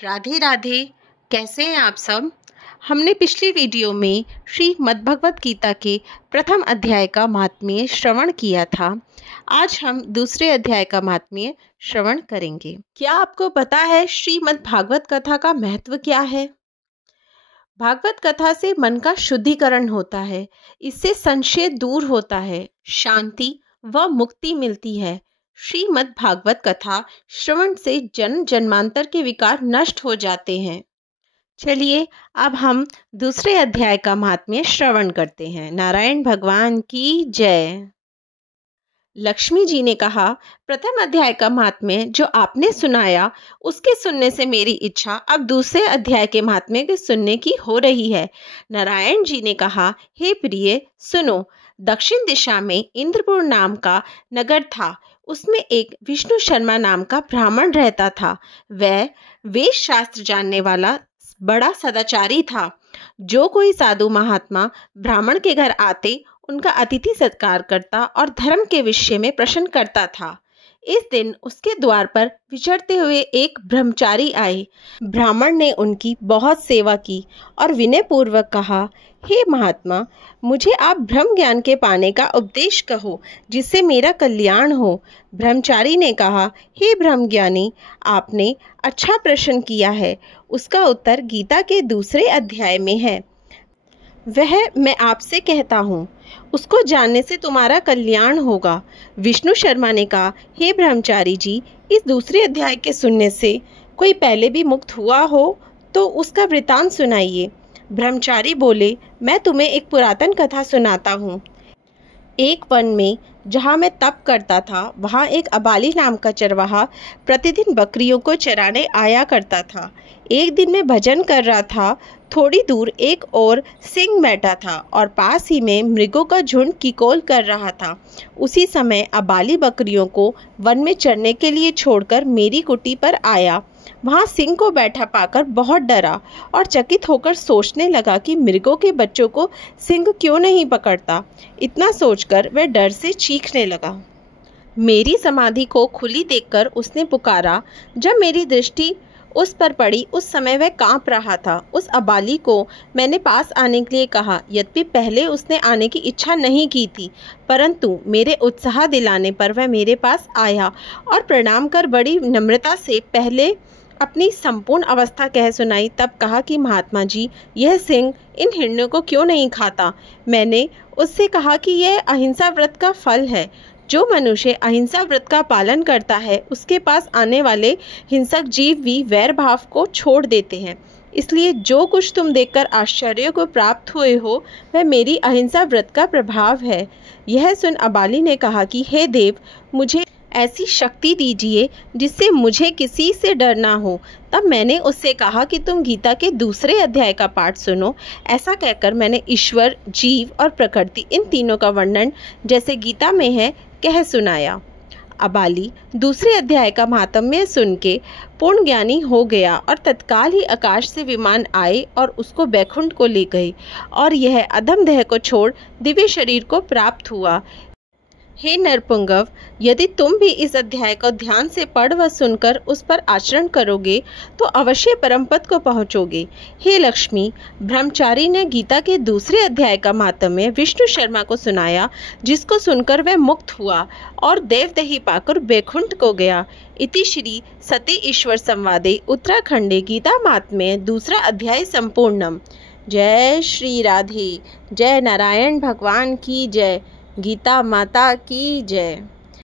राधे राधे। कैसे हैं आप सब। हमने पिछली वीडियो में श्रीमद् भगवत गीता के प्रथम अध्याय का महात्म्य श्रवण किया था। आज हम दूसरे अध्याय का महात्म्य श्रवण करेंगे। क्या आपको पता है श्रीमद् भागवत कथा का महत्व क्या है? भागवत कथा से मन का शुद्धिकरण होता है, इससे संशय दूर होता है, शांति व मुक्ति मिलती है। श्रीमद् भागवत कथा श्रवण से जन्म जन्मांतर के विकार नष्ट हो जाते हैं। चलिए अब हम दूसरे अध्याय का महात्म्य श्रवण करते हैं। नारायण भगवान की जय। लक्ष्मी जी ने कहा, प्रथम अध्याय का महात्म्य जो आपने सुनाया उसके सुनने से मेरी इच्छा अब दूसरे अध्याय के महात्म्य के सुनने की हो रही है। नारायण जी ने कहा, हे प्रिय सुनो। दक्षिण दिशा में इंद्रपुर नाम का नगर था। उसमें एक विष्णु शर्मा नाम का ब्राह्मण रहता था। वह वेद शास्त्र जानने वाला बड़ा सदाचारी था। जो कोई साधु महात्मा ब्राह्मण के घर आते उनका अतिथि सत्कार करता और धर्म के विषय में प्रश्न करता था। इस दिन उसके द्वार पर विचरते हुए एक ब्रह्मचारी आए। ब्राह्मण ने उनकी बहुत सेवा की और विनय पूर्वक कहा, हे महात्मा, मुझे आप ब्रह्म ज्ञान के पाने का उपदेश कहो जिससे मेरा कल्याण हो। ब्रह्मचारी ने कहा, हे ब्रह्म ज्ञानी, आपने अच्छा प्रश्न किया है। उसका उत्तर गीता के दूसरे अध्याय में है। वह मैं आपसे कहता हूँ, उसको जानने से तुम्हारा कल्याण होगा। विष्णु शर्मा ने कहा, हे ब्रह्मचारी जी, इस दूसरे अध्याय के सुनने से कोई पहले भी मुक्त हुआ हो तो उसका वृतांत सुनाइए। ब्रह्मचारी बोले, मैं तुम्हें एक पुरातन कथा सुनाता हूँ। एक वन में जहाँ मैं तप करता था, वहाँ एक अबाली नाम का चरवाहा प्रतिदिन बकरियों को चराने आया करता था। एक दिन मैं भजन कर रहा था। थोड़ी दूर एक और सिंह बैठा था और पास ही में मृगों का झुंड किकोल कर रहा था। उसी समय अबाली बकरियों को वन में चरने के लिए छोड़कर मेरी कुटी पर आया। वहाँ सिंह को बैठा पाकर बहुत डरा और चकित होकर सोचने लगा कि मृगों के बच्चों को सिंह क्यों नहीं पकड़ता। इतना सोचकर वह डर से चीखने लगा। मेरी समाधि को खुली देखकर उसने पुकारा। जब मेरी दृष्टि उस पर पड़ी उस समय वह कांप रहा था। उस अबाली को मैंने पास आने के लिए कहा। यद्यपि पहले उसने आने की इच्छा नहीं की थी, परंतु मेरे उत्साह दिलाने पर वह मेरे पास आया और प्रणाम कर बड़ी नम्रता से पहले अपनी संपूर्ण अवस्था कह सुनाई। तब कहा कि महात्मा जी, यह सिंह इन हिरणों को क्यों नहीं खाता। मैंने उससे कहा कि यह अहिंसा व्रत का फल है। जो मनुष्य अहिंसा व्रत का पालन करता है उसके पास आने वाले हिंसक जीव भी वैर भाव को छोड़ देते हैं। इसलिए जो कुछ तुम देखकर आश्चर्य को प्राप्त हुए हो वह मेरी अहिंसा व्रत का प्रभाव है। यह सुन अबाली ने कहा कि हे देव, मुझे ऐसी शक्ति दीजिए जिससे मुझे किसी से डर ना हो। तब मैंने उससे कहा कि तुम गीता के दूसरे अध्याय का पाठ सुनो। ऐसा कहकर मैंने ईश्वर, जीव और प्रकृति इन तीनों का वर्णन जैसे गीता में है कह सुनाया। अबाली दूसरे अध्याय का महात्म्य सुन के पूर्ण ज्ञानी हो गया और तत्काल ही आकाश से विमान आए और उसको बैकुंठ को ले गए और यह अधम देह को छोड़ दिव्य शरीर को प्राप्त हुआ। हे नरपुंगव, यदि तुम भी इस अध्याय को ध्यान से पढ़ व सुनकर उस पर आचरण करोगे तो अवश्य परम पद को पहुँचोगे। हे लक्ष्मी, ब्रह्मचारी ने गीता के दूसरे अध्याय का महात्म्य विष्णु शर्मा को सुनाया, जिसको सुनकर वह मुक्त हुआ और देवदेही पाकर बैकुंठ को गया। इति श्री सती ईश्वर संवादे उत्तराखंडे गीता महात्म्य दूसरा अध्याय संपूर्णम। जय श्री राधे। जय नारायण भगवान की जय। गीता माता की जय।